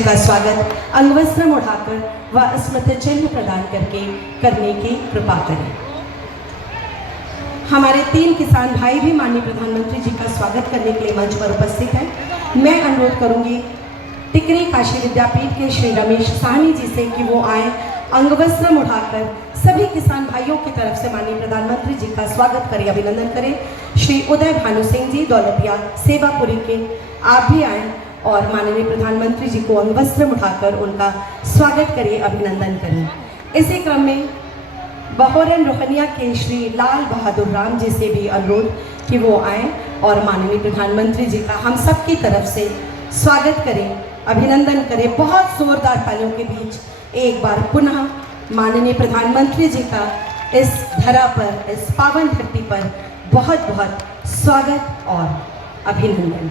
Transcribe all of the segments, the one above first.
जी का स्वागत अंगवस्त्र उठाकर व स्मृति चिन्ह प्रदान करने की कृपा करें। हमारे 3 किसान भाई भी माननीय प्रधानमंत्री जी का स्वागत करने के लिए मंच पर उपस्थित हैं। मैं अनुरोध करूंगी टिकरी काशी विद्यापीठ के श्री रमेश साहनी जी से कि वो आए, अंगवस्त्र उठाकर सभी किसान भाइयों की तरफ से माननीय प्रधानमंत्री जी का स्वागत करें, अभिनंदन करें। श्री उदय भानु सिंह जी दौलतिया सेवापुरी के, आप भी आए और माननीय प्रधानमंत्री जी को अंगवस्त्र उठाकर उनका स्वागत करें, अभिनंदन करें। इसी क्रम में बहोरन रोहनिया के श्री लाल बहादुर राम जी से भी अनुरोध कि वो आए और माननीय प्रधानमंत्री जी का हम सब की तरफ से स्वागत करें, अभिनंदन करें। बहुत जोरदार तालियों के बीच एक बार पुनः माननीय प्रधानमंत्री जी का इस धरा पर, इस पावन धरती पर बहुत बहुत स्वागत और अभिनंदन।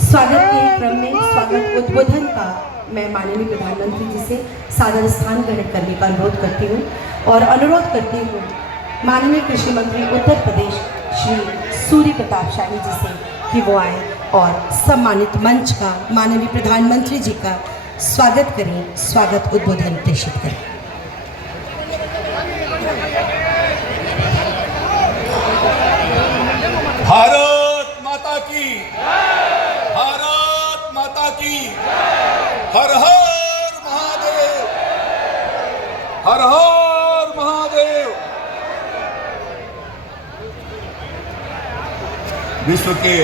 स्वागत के क्रम में स्वागत उद्बोधन का मैं माननीय प्रधानमंत्री जी से सादर स्थान ग्रहण करने का अनुरोध करती हूँ और अनुरोध करती हूँ माननीय कृषि मंत्री उत्तर प्रदेश श्री सूर्य प्रताप शाही जी से कि वो आए और सम्मानित मंच का माननीय प्रधानमंत्री जी का स्वागत करें, स्वागत उद्बोधन प्रेषित करें। भारत माता की, भारत माता की, हर हर महादेव, हर हर महादेव। विश्व के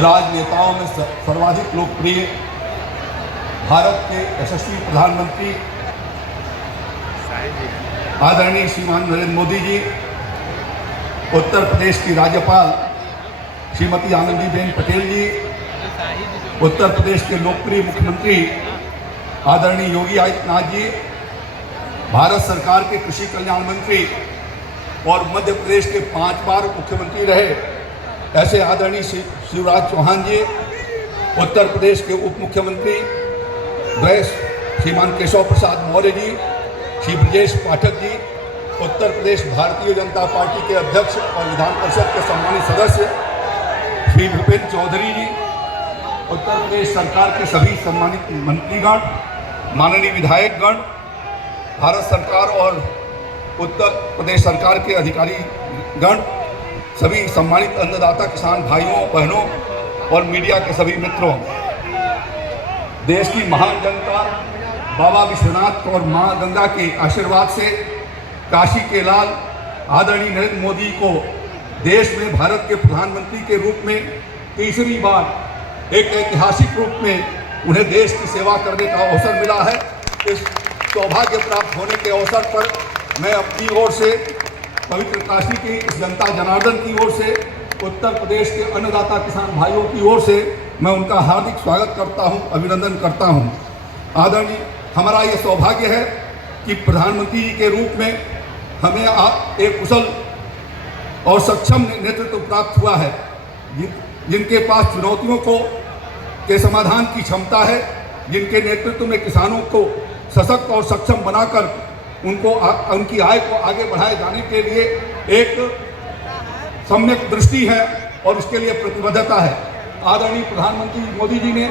राजनेताओं में सर्वाधिक लोकप्रिय भारत के यशस्वी प्रधानमंत्री आदरणीय श्रीमान नरेंद्र मोदी जी, उत्तर प्रदेश की राज्यपाल श्रीमती आनंदीबेन पटेल जी, उत्तर प्रदेश के लोकप्रिय मुख्यमंत्री आदरणीय योगी आदित्यनाथ जी, भारत सरकार के कृषि कल्याण मंत्री और मध्य प्रदेश के 5 बार मुख्यमंत्री रहे ऐसे आदरणीय शिवराज चौहान जी, उत्तर प्रदेश के उप मुख्यमंत्री श्रीमान केशव प्रसाद मौर्य जी, श्री ब्रजेश पाठक जी, उत्तर प्रदेश भारतीय जनता पार्टी के अध्यक्ष और विधान परिषद के सम्मानित सदस्य श्री भूपेंद्र चौधरी जी, उत्तर प्रदेश सरकार के सभी सम्मानित मंत्रीगण, माननीय विधायकगण, भारत सरकार और उत्तर प्रदेश सरकार के अधिकारीगण, सभी सम्मानित अन्नदाता किसान भाइयों बहनों और मीडिया के सभी मित्रों, देश की महान जनता बाबा विश्वनाथ और मां गंगा के आशीर्वाद से काशी के लाल आदरणीय नरेंद्र मोदी को देश में भारत के प्रधानमंत्री के रूप में तीसरी बार एक ऐतिहासिक रूप में उन्हें देश की सेवा करने का अवसर मिला है। इस सौभाग्य प्राप्त होने के अवसर पर मैं अपनी ओर से, पवित्र काशी की इस जनता जनार्दन की ओर से, उत्तर प्रदेश के अन्नदाता किसान भाइयों की ओर से मैं उनका हार्दिक स्वागत करता हूं, अभिनंदन करता हूं। आदरणीय, हमारा ये सौभाग्य है कि प्रधानमंत्री जी के रूप में हमें एक कुशल और सक्षम नेतृत्व प्राप्त हुआ है, जिनके पास चुनौतियों के समाधान की क्षमता है, जिनके नेतृत्व में किसानों को सशक्त और सक्षम बनाकर उनकी आय को आगे बढ़ाए जाने के लिए एक सम्यक दृष्टि है और इसके लिए प्रतिबद्धता है। आदरणीय प्रधानमंत्री मोदी जी ने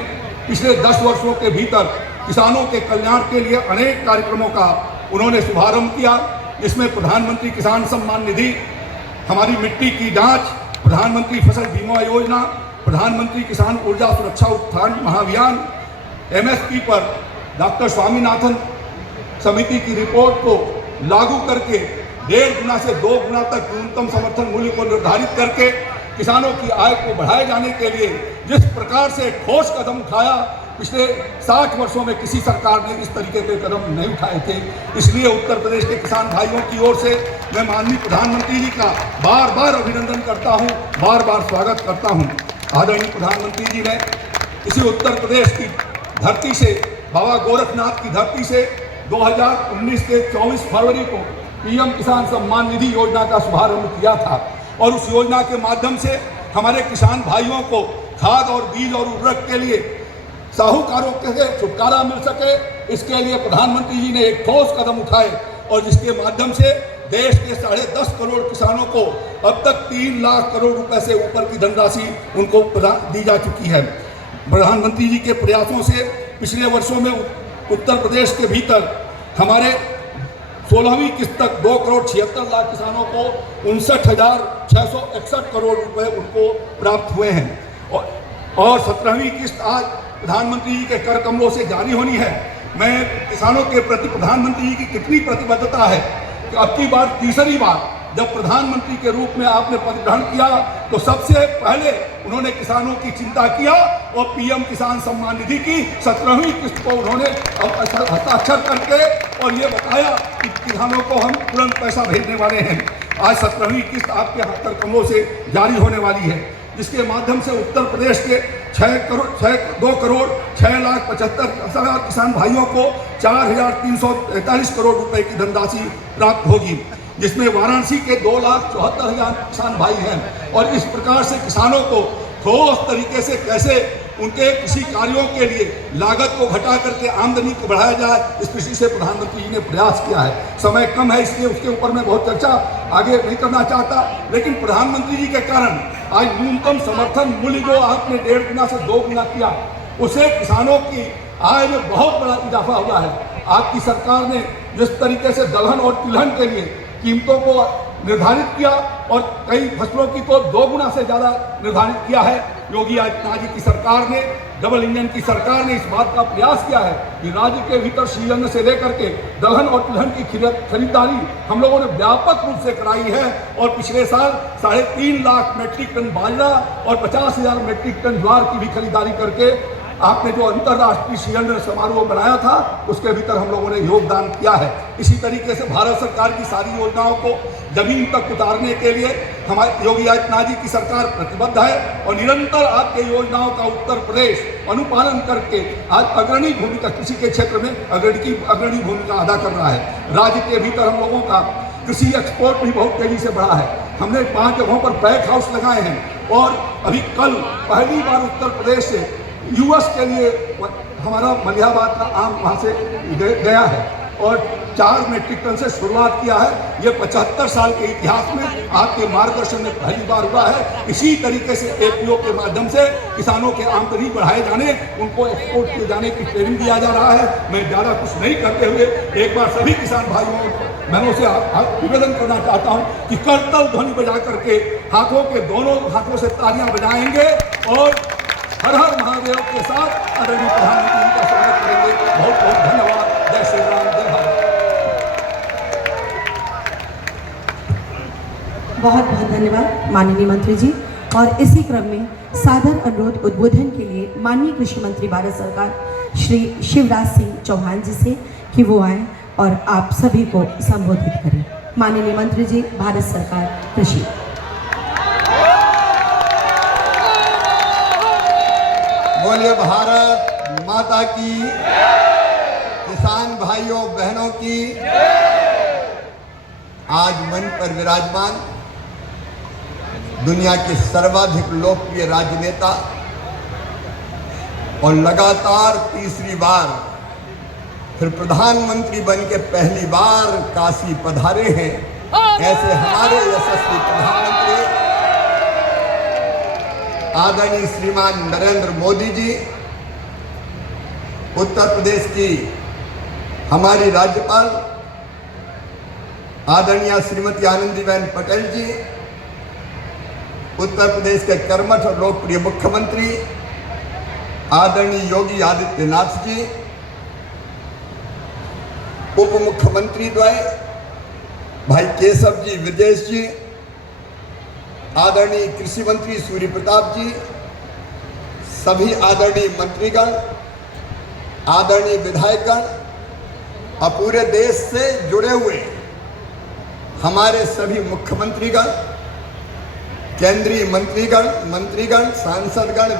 पिछले 10 वर्षों के भीतर किसानों के कल्याण के लिए अनेक कार्यक्रमों का उन्होंने शुभारंभ किया, जिसमें प्रधानमंत्री किसान सम्मान निधि, हमारी मिट्टी की जांच, प्रधानमंत्री फसल बीमा योजना, प्रधानमंत्री किसान ऊर्जा सुरक्षा उत्थान महाअभियान, MSP पर डॉक्टर स्वामीनाथन समिति की रिपोर्ट को लागू करके 1.5 गुना से 2 गुना तक न्यूनतम समर्थन मूल्य को निर्धारित करके किसानों की आय को बढ़ाए जाने के लिए जिस प्रकार से ठोस कदम उठाया, पिछले 60 वर्षों में किसी सरकार ने इस तरीके के कदम नहीं उठाए थे। इसलिए उत्तर प्रदेश के किसान भाइयों की ओर से मैं माननीय प्रधानमंत्री जी का बार बार अभिनंदन करता हूं, बार बार स्वागत करता हूं। आदरणीय प्रधानमंत्री जी ने इसी उत्तर प्रदेश की धरती से, बाबा गोरखनाथ की धरती से 2019 के 24 फरवरी को PM किसान सम्मान निधि योजना का शुभारंभ किया था और उस योजना के माध्यम से हमारे किसान भाइयों को खाद और बीज और उर्वरक के लिए साहूकारों से छुटकारा मिल सके, इसके लिए प्रधानमंत्री जी ने एक ठोस कदम उठाए और जिसके माध्यम से देश के 10.5 करोड़ किसानों को अब तक 3 लाख करोड़ रुपए से ऊपर की धनराशि उनको दी जा चुकी है। प्रधानमंत्री जी के प्रयासों से पिछले वर्षों में उत्तर प्रदेश के भीतर हमारे 16वीं किस्त तक 2,76,00,000 किसानों को 59,661 करोड़ रुपए उनको प्राप्त हुए हैं और 17वीं किस्त आज प्रधानमंत्री जी के कर कमलों से जारी होनी है। मैं किसानों के प्रति प्रधानमंत्री जी की कितनी प्रतिबद्धता है कि अब की बार तीसरी बार जब प्रधानमंत्री के रूप में आपने पद ग्रहण किया तो सबसे पहले उन्होंने किसानों की चिंता किया और पीएम किसान सम्मान निधि की 17वीं किस्त को उन्होंने हस्ताक्षर करके और ये बताया कि किसानों को हम तुरंत पैसा भेजने वाले हैं। आज 17वीं किस्त आपके कर कमलों से जारी होने वाली है, जिसके माध्यम से उत्तर प्रदेश के 2,06,75,000 किसान भाइयों को 4,343 करोड़ रुपए की धनराशि प्राप्त होगी, जिसमें वाराणसी के 2,74,000 किसान भाई हैं। और इस प्रकार से किसानों को ठोस तरीके से कैसे उनके कृषि कार्यों के लिए लागत को घटा करके आमदनी को बढ़ाया जाए, इस दृष्टि से प्रधानमंत्री जी ने प्रयास किया है। समय कम है इसलिए उसके ऊपर मैं बहुत चर्चा आगे नहीं करना चाहता, लेकिन प्रधानमंत्री जी के कारण आज न्यूनतम समर्थन मूल्य जो आपने 1.5 गुना से 2 गुना किया, उससे किसानों की आय में बहुत बड़ा इजाफा हुआ है। आपकी सरकार ने जिस तरीके से दलहन और तिलहन के लिए कीमतों को निर्धारित किया और कई फसलों की तो 2 गुना से ज़्यादा निर्धारित किया है। योगी आदित्यनाथ जी की सरकार ने, डबल इंजन की सरकार ने इस बात का प्रयास किया है कि राज्य के भीतर श्रीअन्न से लेकर के दलहन और तिलहन की खरीदारी हम लोगों ने व्यापक रूप से कराई है और पिछले साल 3.5 लाख मेट्रिक टन बाजरा और 50,000 मेट्रिक टन ज्वार की भी खरीदारी करके आपने जो अंतर्राष्ट्रीय श्रीअन्न समारोह बनाया था उसके भीतर हम लोगों ने योगदान किया है। इसी तरीके से भारत सरकार की सारी योजनाओं को जमीन तक उतारने के लिए हमारे योगी आदित्यनाथ जी की सरकार प्रतिबद्ध है और निरंतर आपके योजनाओं का उत्तर प्रदेश अनुपालन करके आज अग्रणी भूमिका कृषि के क्षेत्र में अग्रणी भूमिका अदा कर रहा है। राज्य के भीतर हम लोगों का कृषि एक्सपोर्ट भी बहुत तेजी से बढ़ा है। हमने 5 जगहों पर पैक हाउस लगाए हैं और अभी कल पहली बार उत्तर प्रदेश से यूएस के लिए हमारा मलिहाबाद का आम वहाँ से गया है और 4 मेट्रिक टन से शुरुआत किया है। ये 75 साल के इतिहास में आपके मार्गदर्शन में पहली बार हुआ है। इसी तरीके से एपीओ के माध्यम से किसानों के आमदनी बढ़ाए जाने, उनको एक्सपोर्ट किए जाने की ट्रेनिंग दिया जा रहा है। मैं ज़्यादा कुछ नहीं करते हुए एक बार सभी किसान भाइयों बहनों से निवेदन करना चाहता हूँ कि करतल ध्वनि बजा करके हाथों के दोनों हाथों से तालियां बजाएंगे और हर हर महादेव के साथ आदरणीय प्रधानमंत्री जी का स्वागत करेंगे। बहुत बहुत धन्यवाद। जय श्री राम, जय भारत। बहुत बहुत धन्यवाद माननीय मंत्री जी। और इसी क्रम में सादर अनुरोध उद्बोधन के लिए माननीय कृषि मंत्री भारत सरकार श्री शिवराज सिंह चौहान जी से कि वो आए और आप सभी को संबोधित करें। माननीय मंत्री जी, भारत सरकार कृषि। बोलिए भारत माता की, किसान भाइयों बहनों की। आज मंच पर विराजमान दुनिया के सर्वाधिक लोकप्रिय राजनेता और लगातार तीसरी बार फिर प्रधानमंत्री बन के पहली बार काशी पधारे हैं, ऐसे हमारे यशस्वी प्रधानमंत्री आदरणीय श्रीमान नरेंद्र मोदी जी, उत्तर प्रदेश की हमारी राज्यपाल आदरणीय श्रीमती आनंदीबेन पटेल जी, उत्तर प्रदेश के कर्मठ और लोकप्रिय मुख्यमंत्री आदरणीय योगी आदित्यनाथ जी, उप मुख्यमंत्री द्वय भाई केशव जी विदेश जी, आदरणीय कृषि मंत्री सूर्य प्रताप जी, सभी आदरणीय मंत्रीगण, आदरणीय विधायकगण और पूरे देश से जुड़े हुए हमारे सभी मुख्यमंत्रीगण, केंद्रीय मंत्रीगण, सांसदगण,